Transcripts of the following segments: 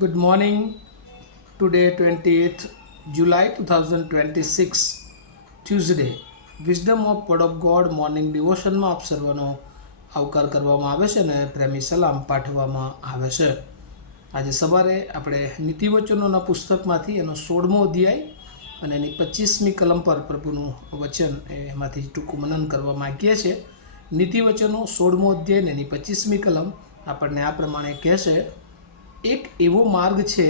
Good morning. Today, 28th July 2026, Tuesday. Wisdom of Word of God morning ડિવોશનમાં આપ સર્વનો આવકાર કરવામાં આવે છે અને પ્રેમી સલામ પાઠવવામાં આવે છે. આજે સવારે આપણે નીતિવચનોના પુસ્તકમાંથી એનો 16મો અધ્યાય અને એની 25મી કલમ પર પ્રભુનું વચન એમાંથી ટૂંકું મનન કરવા માગીએ છીએ. નીતિવચનો 16મો અધ્યાય અને એની 25મી કલમ આપણને આ પ્રમાણે કહે છે: એક એવો માર્ગ છે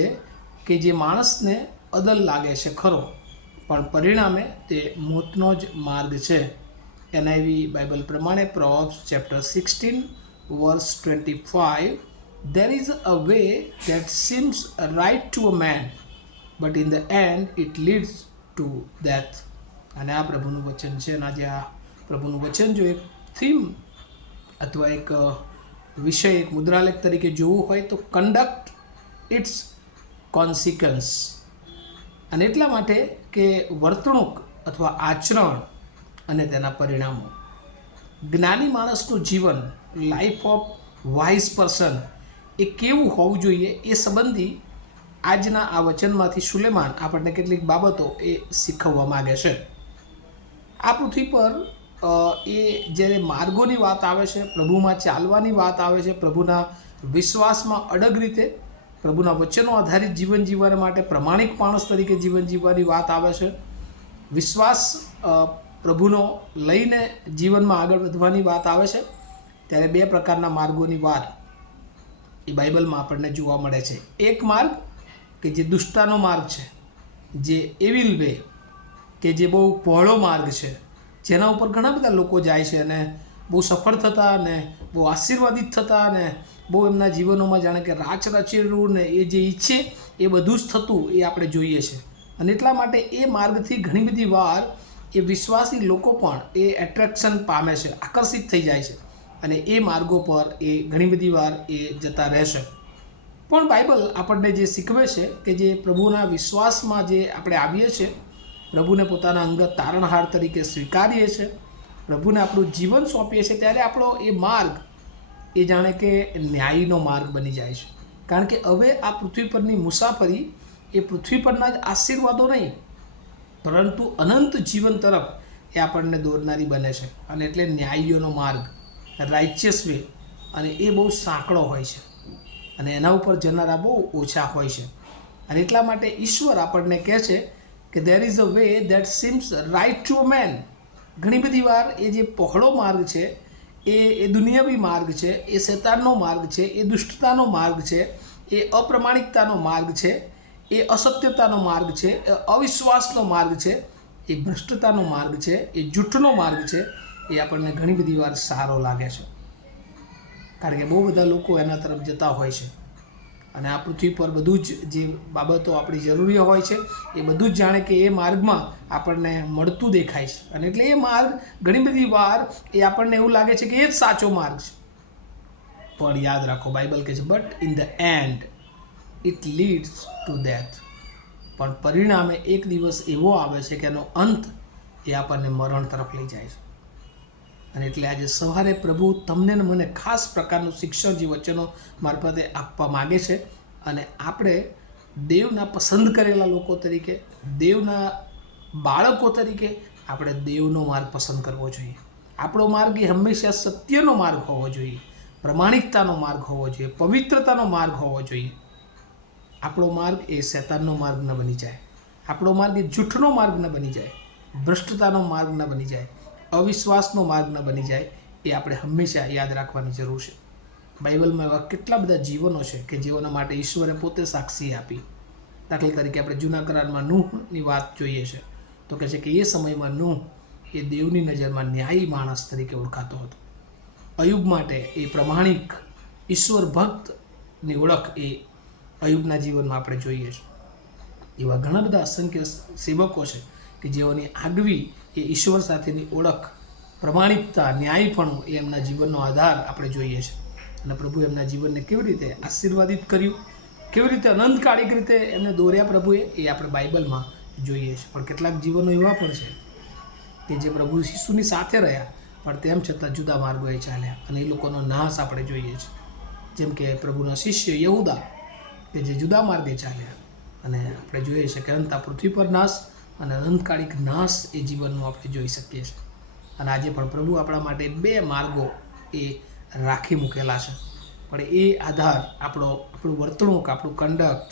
કે જે માણસને અદલ લાગે છે ખરો, પણ પરિણામે તે મોતનો જ માર્ગ છે. એનઆઈવી બાઇબલ પ્રમાણે પ્રોવર્બ્સ chapter 16 વર્સ 25, there is a way that seems right to a man, but in the end it leads to death. અને આ પ્રભુનું વચન છે. અને આજે આ પ્રભુનું વચન જો એક થીમ અથવા એક વિષય, એક મુદ્રાલેખ તરીકે જોવું હોય તો કન્ડક્ટ ઇટ્સ કોન્સિક્વન્સ. અને એટલા માટે કે વર્તણૂક અથવા આચરણ અને તેના પરિણામો. જ્ઞાની માણસનું જીવન, લાઈફ ઓફ વાઇઝ પર્સન, એ કેવું હોવું જોઈએ એ સંબંધી આજના આ વચનમાંથી સુલેમાન આપણને કેટલીક બાબતો એ શીખવવા માગે છે. આ પૃથ્વી પર એ જ્યારે માર્ગોની વાત આવે છે, પ્રભુમાં ચાલવાની વાત આવે છે, પ્રભુના વિશ્વાસમાં અડગ રીતે પ્રભુના વચનો આધારિત જીવન જીવવા માટે પ્રમાણિક માણસ તરીકે જીવન જીવવાની વાત આવે છે, વિશ્વાસ પ્રભુનો લઈને જીવનમાં આગળ વધવાની વાત આવે છે, ત્યારે બે પ્રકારના માર્ગોની વાત એ બાઇબલમાં આપણને જોવા મળે છે. એક માર્ગ કે જે દુષ્ટતાનો માર્ગ છે, જે એવિલ વે, કે જે બહુ પહોળો માર્ગ છે, જેના ઉપર ઘણા બધા લોકો જાય છે અને બહુ સફળ થતા અને બહુ આશીર્વાદિત થતા અને બહુ એમના જીવનોમાં જાણે કે રાચ રચેલું ને એ જે ઈચ્છે એ બધું જ થતું એ આપણે જોઈએ છે. અને એટલા માટે એ માર્ગથી ઘણી બધી વાર એ વિશ્વાસી લોકો પણ એ એટ્રેક્શન પામે છે, આકર્ષિત થઈ જાય છે અને એ માર્ગો પર એ ઘણી બધી વાર એ જતા રહેશે. પણ બાઇબલ આપણને જે શીખવે છે કે જે પ્રભુના વિશ્વાસમાં જે આપણે આવીએ છીએ, પ્રભુને પોતાના અંગત તારણહાર તરીકે સ્વીકારીએ છીએ, પ્રભુને આપણું જીવન સોંપીએ છીએ, ત્યારે આપણો એ માર્ગ એ જાણે કે ન્યાયનો માર્ગ બની જાય છે. કારણ કે હવે આ પૃથ્વી પરની મુસાફરી એ પૃથ્વી પરના જ આશીર્વાદો નહીં, પરંતુ અનંત જીવન તરફ એ આપણને દોરનારી બને છે. અને એટલે ન્યાયીઓનો માર્ગ, રાઇચિયસ વે, અને એ બહુ સાંકડો હોય છે અને એના ઉપર જનારા બહુ ઓછા હોય છે. અને એટલા માટે ઈશ્વર આપણને કહે છે કે there is a way that seems right to a man. ઘણી બધી વાર એ જે પહોળો માર્ગ છે, એ દુનિયાવી માર્ગ છે, એ શૈતાનનો માર્ગ છે, એ દુષ્ટતાનો માર્ગ છે, એ અપ્રમાણિકતાનો માર્ગ છે, એ અસત્યતાનો માર્ગ છે, એ અવિશ્વાસનો માર્ગ છે, એ ભ્રષ્ટતાનો માર્ગ છે, એ જૂઠનો માર્ગ છે. એ આપણને ઘણી બધી વાર સારો લાગે છે, કારણ કે બહુ બધા લોકો એના તરફ જતા હોય છે. અને આ પૃથ્વી પર બધું જ જે બાબતો આપણી જરૂરી હોય છે એ બધું જ જાણે કે એ માર્ગમાં આપણને મળતું દેખાય છે. અને એટલે એ માર્ગ ઘણી બધી વાર એ આપણને એવું લાગે છે કે એ જ સાચો માર્ગ છે. પણ યાદ રાખો, બાઇબલ કહે છે but in the and it leads two death. પણ પરિણામે એક દિવસ એવો આવે છે કે એનો અંત એ આપણને મરણ તરફ લઈ જાય છે. અને એટલે આજે સવારે પ્રભુ તમને ને મને ખાસ પ્રકારનું શિક્ષણ જે વચનો મારફતે આપવા માગે છે. અને આપણે દેવના પસંદ કરેલા લોકો તરીકે, દેવના બાળકો તરીકે આપણે દેવનો માર્ગ પસંદ કરવો જોઈએ. આપણો માર્ગ એ હંમેશા સત્યનો માર્ગ હોવો જોઈએ, પ્રમાણિકતાનો માર્ગ હોવો જોઈએ, પવિત્રતાનો માર્ગ હોવો જોઈએ. આપણો માર્ગ એ શૈતાનનો માર્ગ ન બની જાય, આપણો માર્ગ એ જૂઠનો માર્ગ ન બની જાય, ભ્રષ્ટતાનો માર્ગ ન બની જાય, અવિશ્વાસનો માર્ગ ન બની જાય. એ આપણે હંમેશા યાદ રાખવાની જરૂર છે. બાઇબલમાં એવા કેટલા બધા જીવનો છે કે જેઓના માટે ઈશ્વરે પોતે સાક્ષી આપી. દાખલા તરીકે આપણે જૂના કરારમાં નૂહની વાત જોઈએ છે તો કહે છે કે એ સમયમાં નૂહ એ દેવની નજરમાં ન્યાયી માણસ તરીકે ઓળખાતો હતો. અયુબ માટે એ પ્રમાણિક ઈશ્વર ભક્તની ઓળખ એ અયુબના જીવનમાં આપણે જોઈએ છીએ. એવા ઘણા બધા અસંખ્ય સેવકો છે કે જેઓની આગવી એ ઈશ્વર સાથેની ઓળખ, પ્રમાણિકતા, ન્યાયપણું એ એમના જીવનનો આધાર આપણે જોઈએ છે. અને પ્રભુ એમના જીવનને કેવી રીતે આશીર્વાદિત કર્યું, કેવી રીતે અનંતકાળિક રીતે એમને દોર્યા પ્રભુએ, એ આપણે બાઇબલમાં જોઈએ છે. પણ કેટલાક જીવનો એવા પણ છે કે જે પ્રભુ ઈસુની સાથે રહ્યા પણ તેમ છતાં જુદા માર્ગોએ ચાલ્યા અને એ લોકોનો નાશ આપણે જોઈએ છીએ. જેમ કે પ્રભુના શિષ્ય યહૂદા, કે જે જુદા માર્ગે ચાલ્યા, અને આપણે જોઈએ છીએ કે અંત આ પૃથ્વી પર નાશ અને અનંતકાળિક નાશ એ જીવનનું આપણે જોઈ શકીએ છીએ. અને આજે પણ પ્રભુ આપણા માટે 2 માર્ગો એ રાખી મૂકેલા છે, પણ એ આધાર આપણું વર્તણૂક, આપણું કન્ડક્ટ,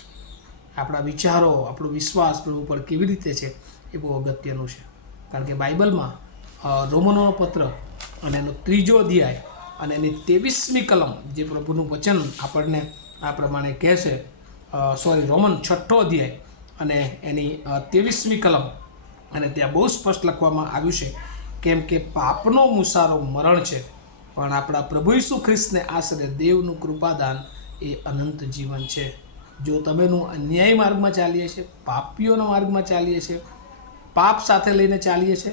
આપણા વિચારો, આપણો વિશ્વાસ પ્રભુ પર કેવી રીતે છે એ બહુ અગત્યનું છે. કારણ કે બાઇબલમાં રોમનોનો પત્ર અને એનો 3 અધ્યાય અને એની 23મી કલમ, જે પ્રભુનું વચન આપણને આ પ્રમાણે કહે છે, રોમન 6 અધ્યાય અને એની 23મી કલમ, અને ત્યાં બહુ સ્પષ્ટ લખવામાં આવ્યું છે, કેમ કે પાપનો મુસારો મરણ છે, પણ આપણા પ્રભુ ઈસુ ખ્રિસ્તને આશરે દેવનું કૃપાદાન એ અનંત જીવન છે. જો તમેનું અન્યાયી માર્ગમાં ચાલીએ છીએ, પાપીઓના માર્ગમાં ચાલીએ છીએ, પાપ સાથે લઈને ચાલીએ છીએ,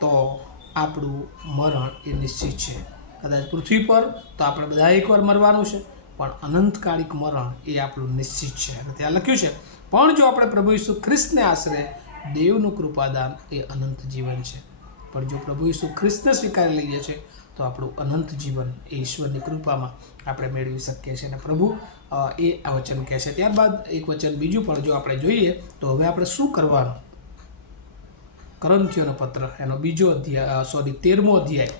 તો આપણું મરણ એ નિશ્ચિત છે. કદાચ પૃથ્વી પર તો આપણે બધા એકવાર મરવાનું છે, પણ અનંતકાળિક મરણ એ આપણું નિશ્ચિત છે. અને ત્યાં લખ્યું છે, પણ જો આપણે પ્રભુ ઈસુ ખ્રિસ્તને આશરે દેવનું કૃપાદાન એ અનંત જીવન છે. પણ જો પ્રભુ ઈસુ ખ્રિસ્તને સ્વીકારી લઈએ છીએ તો આપણું અનંત જીવન એ ઈશ્વરની કૃપામાં આપણે મેળવી શકીએ છીએ. અને પ્રભુ એ આ વચન કહે છે. ત્યારબાદ એક વચન બીજું પણ જો આપણે જોઈએ તો હવે આપણે શું કરવાનું, કરંથીઓનો પત્ર એનો 13મો અધ્યાય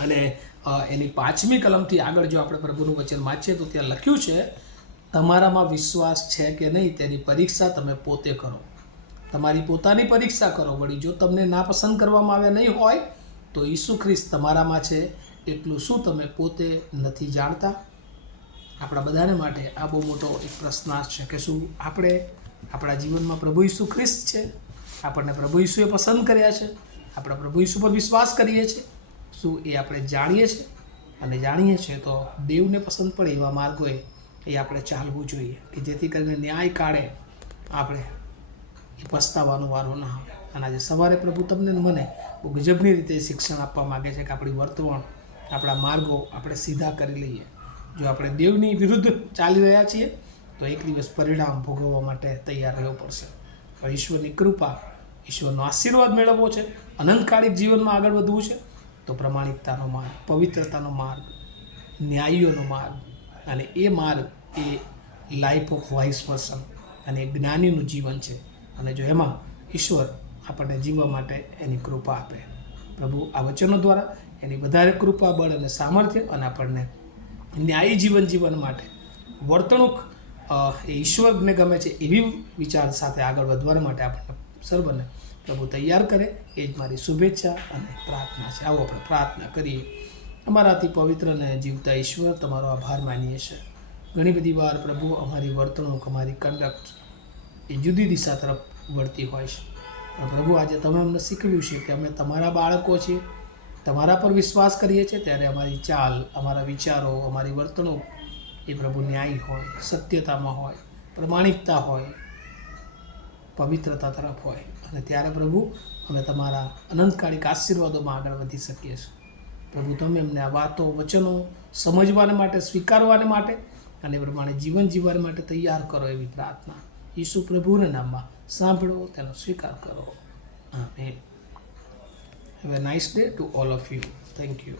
અને એની 5મી કલમથી આગળ જો આપણે પ્રભુનું વચન વાંચીએ તો ત્યાં લખ્યું છે, તમારામાં વિશ્વાસ છે કે નહીં તેની પરીક્ષા તમે પોતે કરો. તમારી પોતાની પરીક્ષા કરો. વળી જો તમને નાપસંદ કરવામાં આવ્યા નહીં હોય તો ઈસુ ખ્રિસ્ત તમારામાં છે એટલું શું તમે પોતે નથી જાણતા? આપણા બધાને માટે આ બહુ મોટો એક પ્રશ્નાર્થ છે કે શું આપણે આપણા જીવનમાં પ્રભુ ઈસુ ખ્રિસ્ત છે, આપણને પ્રભુ ઈસુએ પસંદ કર્યા છે, આપણે પ્રભુ ઈસુ પર વિશ્વાસ કરીએ છીએ, શું એ આપણે જાણીએ છીએ? અને જાણીએ છીએ તો દેવને પસંદ પડે એવા માર્ગોએ એ આપણે ચાલવું જોઈએ, કે જેથી કરીને ન્યાય કાળે આપણે એ પસ્તાવાનો વારો ના આવે. અને આજે સવારે પ્રભુ તમને મને બહુ ગજબની રીતે શિક્ષણ આપવા માગે છે કે આપણી વર્તવણ, આપણા માર્ગો આપણે સીધા કરી લઈએ. જો આપણે દેવની વિરુદ્ધ ચાલી રહ્યા છીએ તો એક દિવસ પરિણામ ભોગવવા માટે તૈયાર રહેવું પડશે. પણ ઈશ્વરની કૃપા, ઈશ્વરનો આશીર્વાદ મેળવવો છે, અનંતકાળિક જીવનમાં આગળ વધવું છે, તો પ્રમાણિકતાનો માર્ગ, પવિત્રતાનો માર્ગ, ન્યાયીઓનો માર્ગ, અને એ માર્ગ એ લાઈફ ઓફ વાઇસ પર્સન અને જ્ઞાનીનું જીવન છે. અને જો એમાં ઈશ્વર આપણને જીવવા માટે એની કૃપા આપે, પ્રભુ આ વચનો દ્વારા એની વધારે કૃપા, બળ અને સામર્થ્ય, અને આપણને ન્યાયી જીવન જીવન માટે વર્તણૂક એ ઈશ્વરને ગમે છે એવી વિચાર સાથે આગળ વધવા માટે આપણને સર્વને પ્રભુ તૈયાર કરે, એ જ મારી શુભેચ્છા અને પ્રાર્થના છે. આવો આપણે પ્રાર્થના કરીએ. અમારાથી પવિત્ર અને જીવતા ઈશ્વર, તમારો આભાર માનીએ છીએ. ઘણી બધી વાર પ્રભુ અમારી વર્તણૂક, અમારી કન્ડક્ટ એ જુદી દિશા તરફ વળતી હોય છે, પણ પ્રભુ આજે તમે અમને શીખવ્યું છે કે અમે તમારા બાળકો છીએ, તમારા પર વિશ્વાસ કરીએ છીએ, ત્યારે અમારી ચાલ, અમારા વિચારો, અમારી વર્તણૂક એ પ્રભુ ન્યાયી હોય, સત્યતામાં હોય, પ્રમાણિકતા હોય, પવિત્રતા તરફ હોય. અને ત્યારે પ્રભુ અમે તમારા અનંતકાળિક આશીર્વાદોમાં આગળ વધી શકીએ છીએ. પ્રભુ તમે અમને આ વાતો, વચનો સમજવાને માટે, સ્વીકારવાને માટે અને એ પ્રમાણે જીવન જીવવા માટે તૈયાર કરો એવી પ્રાર્થના ઈસુ પ્રભુના નામમાં સાંભળો, તેનો સ્વીકાર કરો. Amen. Have a nice day to all of you. Thank you.